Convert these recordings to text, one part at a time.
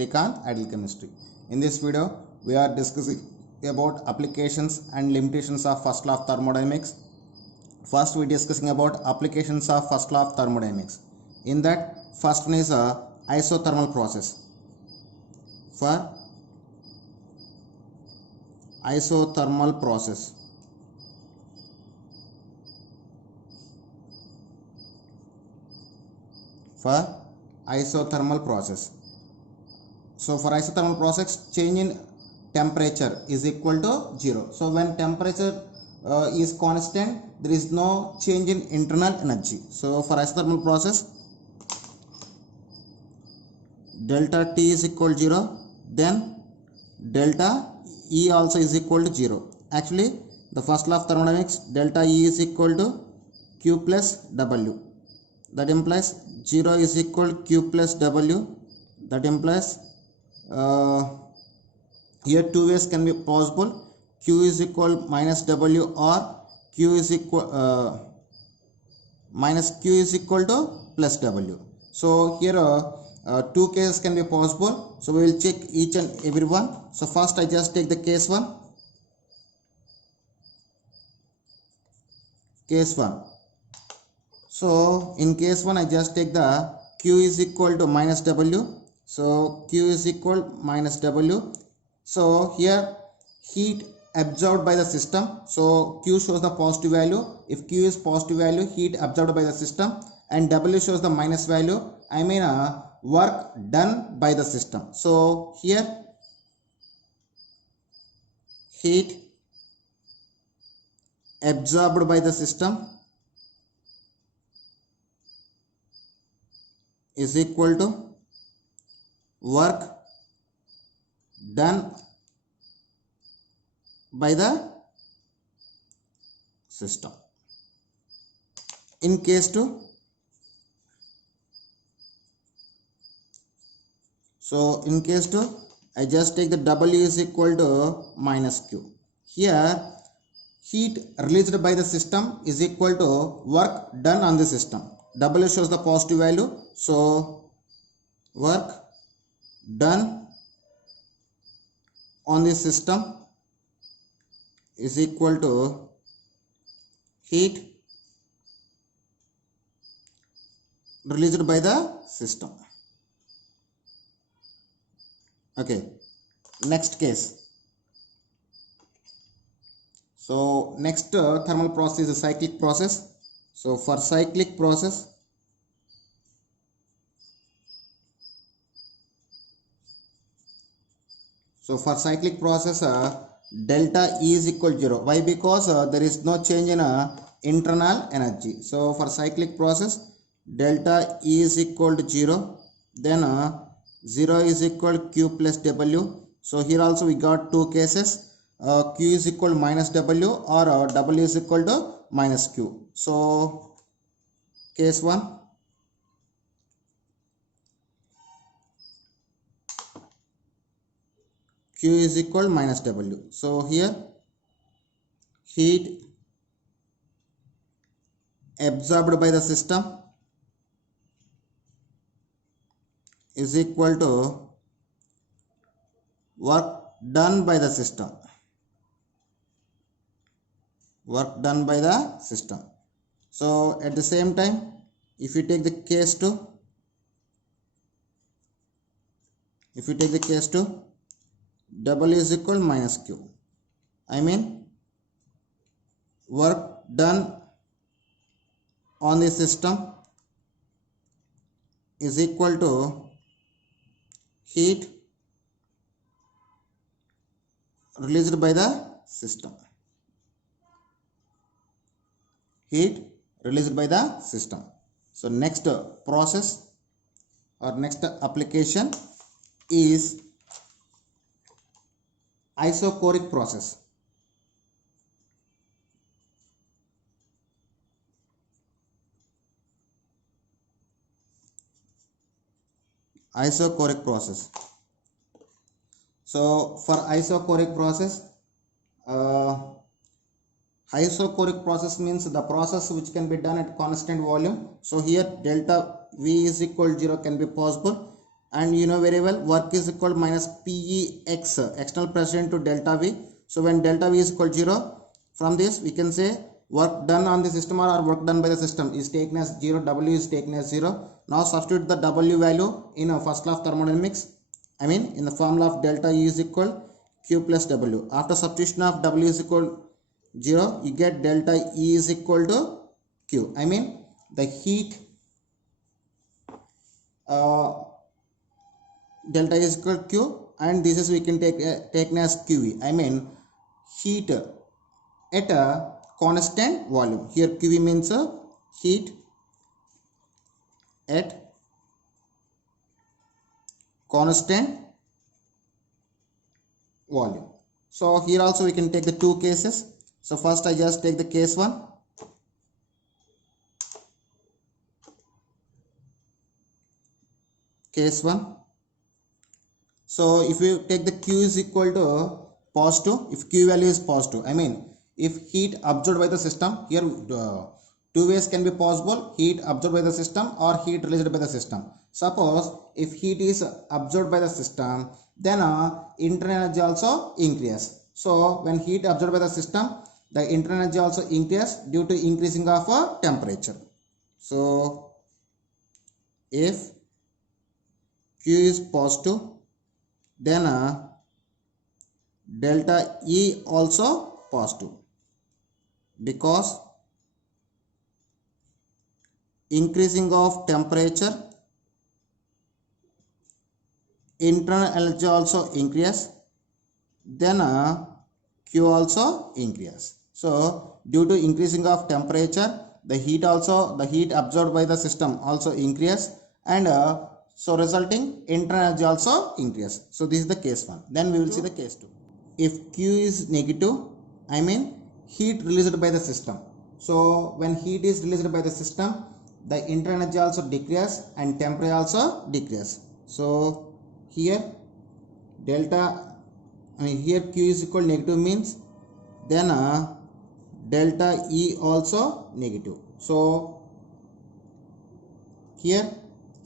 Srikanth, Ideal Chemistry. In this video, we are discussing about applications and limitations of first law of thermodynamics. First, we are discussing about applications of first law of thermodynamics. In that, first one is a isothermal process. For isothermal process, so for isothermal process, change in temperature is equal to 0. So when temperature is constant, there is no change in internal energy. So for isothermal process, delta T is equal to 0, then delta E also is equal to 0. Actually, the first law of thermodynamics, delta E is equal to Q plus W. That implies 0 is equal to Q plus W. That implies here two ways can be possible. Q is equal minus W, or Q is equal minus Q is equal to plus W. So here two cases can be possible. So we will check each and every one. So first I just take the case 1. Case 1. So in case 1 I just take the Q is equal to minus W. So Q is equal minus W. So here heat absorbed by the system. So Q shows the positive value. If Q is positive value, heat absorbed by the system, and W shows the minus value. I mean work done by the system. So here heat absorbed by the system is equal to work done by the system. In case 2, so in case 2 I just take the W is equal to minus Q. Here heat released by the system is equal to work done on the system. W shows the positive value, so work done on the system is equal to heat released by the system. Okay, next case. So next thermal process is a cyclic process. So for cyclic process, delta E is equal to 0. Why? Because there is no change in internal energy. So for cyclic process, delta E is equal to 0. Then 0 is equal to Q plus W. So here also we got two cases. Q is equal to minus W, or W is equal to minus Q. So case 1. Q is equal to minus W. So here heat absorbed by the system is equal to work done by the system. Work done by the system. So at the same time, if you take the case 2, W is equal to minus Q. I mean work done on the system is equal to heat released by the system. Heat released by the system. So next process or next application is isochoric process. Isochoric process. So for isochoric process, isochoric process means the process which can be done at constant volume. So here delta V is equal to 0 can be possible. and you know very well work is equal minus PEX, external pressure into delta V. So when delta V is equal to 0, from this we can say work done on the system or work done by the system is taken as 0, W is taken as 0. Now substitute the W value in a first law of thermodynamics, I mean in the formula of delta E is equal Q plus W. After substitution of W is equal 0, you get delta E is equal to Q. I mean the heat delta is equal to Q, and this is we can take as QE. I mean heat at a constant volume. Here QE means heat at constant volume. So here also we can take the two cases. So first I just take the case 1. Case 1. So if you take the Q is equal to positive, if Q value is positive, I mean if heat absorbed by the system, here two ways can be possible, heat absorbed by the system or heat released by the system. Suppose if heat is absorbed by the system, then internal energy also increases. So when heat absorbed by the system, the internal energy also increases due to increasing of temperature. So if Q is positive, then delta E also positive, because increasing of temperature, internal energy also increases, then Q also increases. So due to increasing of temperature, the heat absorbed by the system also increases, and so resulting internal energy also increases. So this is the case 1. Then we will see the case 2. If Q is negative, I mean heat released by the system. So when heat is released by the system, the internal energy also decreases and temperature also decreases. So here delta, here Q is equal to negative means then delta E also negative. So here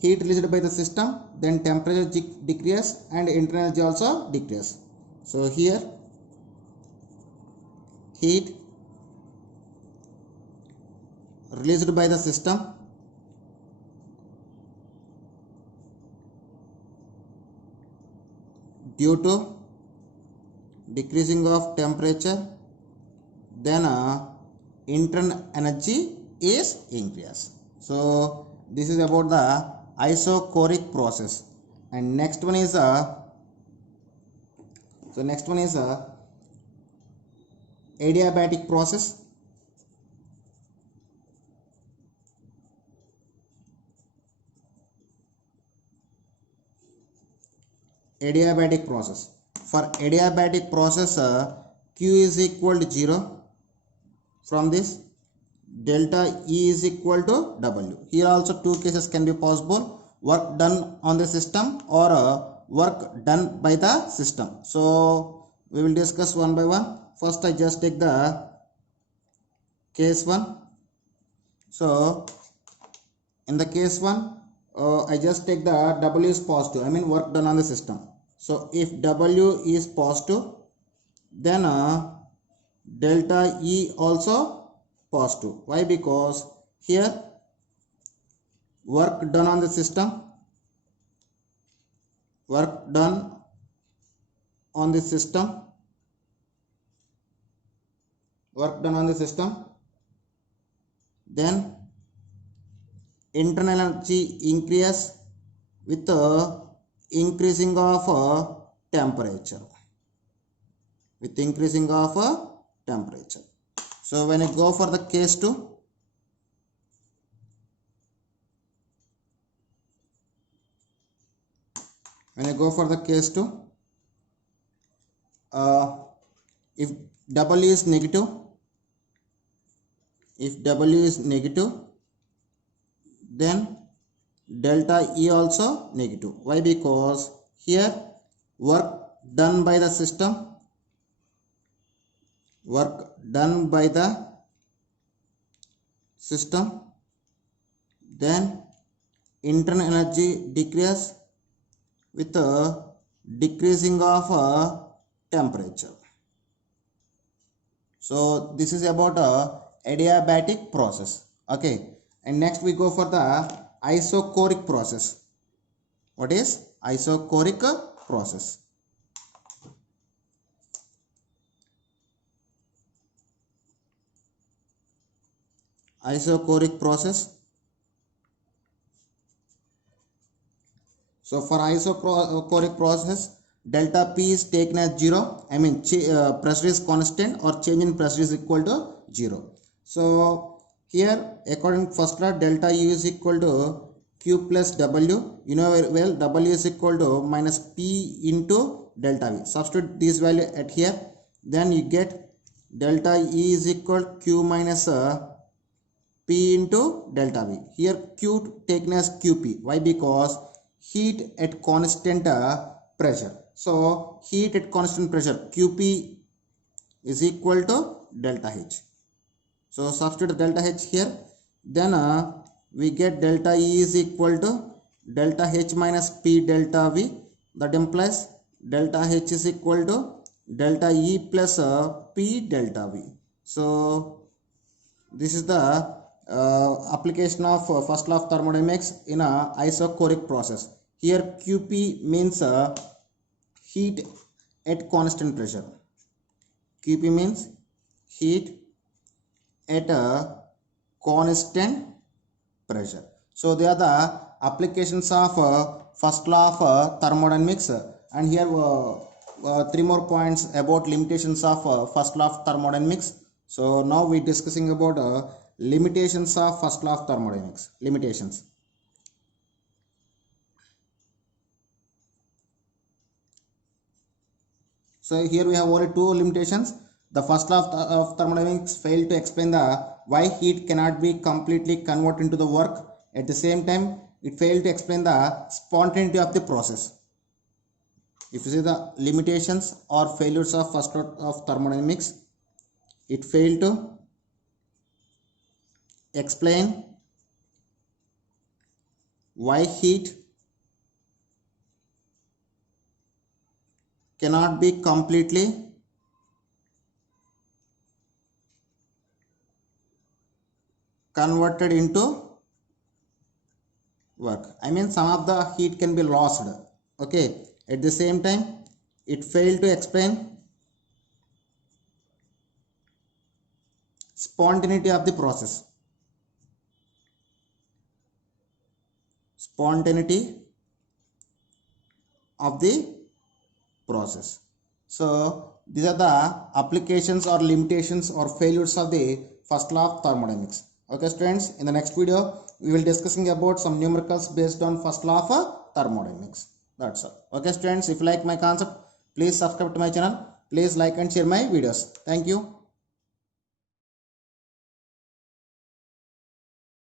heat released by the system, then temperature decreases and internal energy also decreases. So here heat released by the system, due to decreasing of temperature, then internal energy is increased. So this is about the isochoric process. And next one is adiabatic process. Adiabatic process. For adiabatic process, Q is equal to 0. From this, delta E is equal to W. Here also two cases can be possible, work done on the system or work done by the system. So we will discuss one by one. First I just take the case 1. So in the case 1, I just take the W is positive, I mean work done on the system. So if W is positive, then delta E also positive. Why? Because here work done on the system, then internal energy increase with increasing of temperature. So when I go for the case 2, if W is negative, then delta E also negative. Why? Because here work done by the system, then internal energy decrease with decreasing of temperature. So this is about adiabatic process. Okay, and next we go for the isochoric process. What is isochoric process? Isochoric process. So for isochoric process, delta P is taken as 0. I mean pressure is constant or change in pressure is equal to 0. So here according to first law, delta U is equal to Q plus W. You know very well, W is equal to minus P into delta V. Substitute this value at here. Then you get delta E is equal to Q minus P into delta V. Here Q taken as QP. Why? Because heat at constant pressure. So heat at constant pressure, QP is equal to delta H. So substitute delta H here. Then we get delta E is equal to delta H minus P delta V. That implies delta H is equal to delta E plus P delta V. So this is the application of first law of thermodynamics in a isochoric process. Here QP means heat at constant pressure. QP means heat at a constant pressure. So they are the applications of first law of thermodynamics, and here three more points about limitations of first law of thermodynamics. So now we are discussing about limitations of first law of thermodynamics. Limitations. So here we have only two limitations. The first law of thermodynamics failed to explain the why heat cannot be completely converted into the work. At the same time, it failed to explain the spontaneity of the process. If you see the limitations or failures of first law of thermodynamics, it failed to explain why heat cannot be completely converted into work. I mean, some of the heat can be lost. Okay. At the same time, it failed to explain spontaneity of the process. Spontaneity of the process. So these are the applications or limitations or failures of the first law of thermodynamics. Okay students, in the next video we will discussing about some numericals based on first law of thermodynamics. That's all. Okay students, if you like my concept, please subscribe to my channel. Please like and share my videos. Thank you.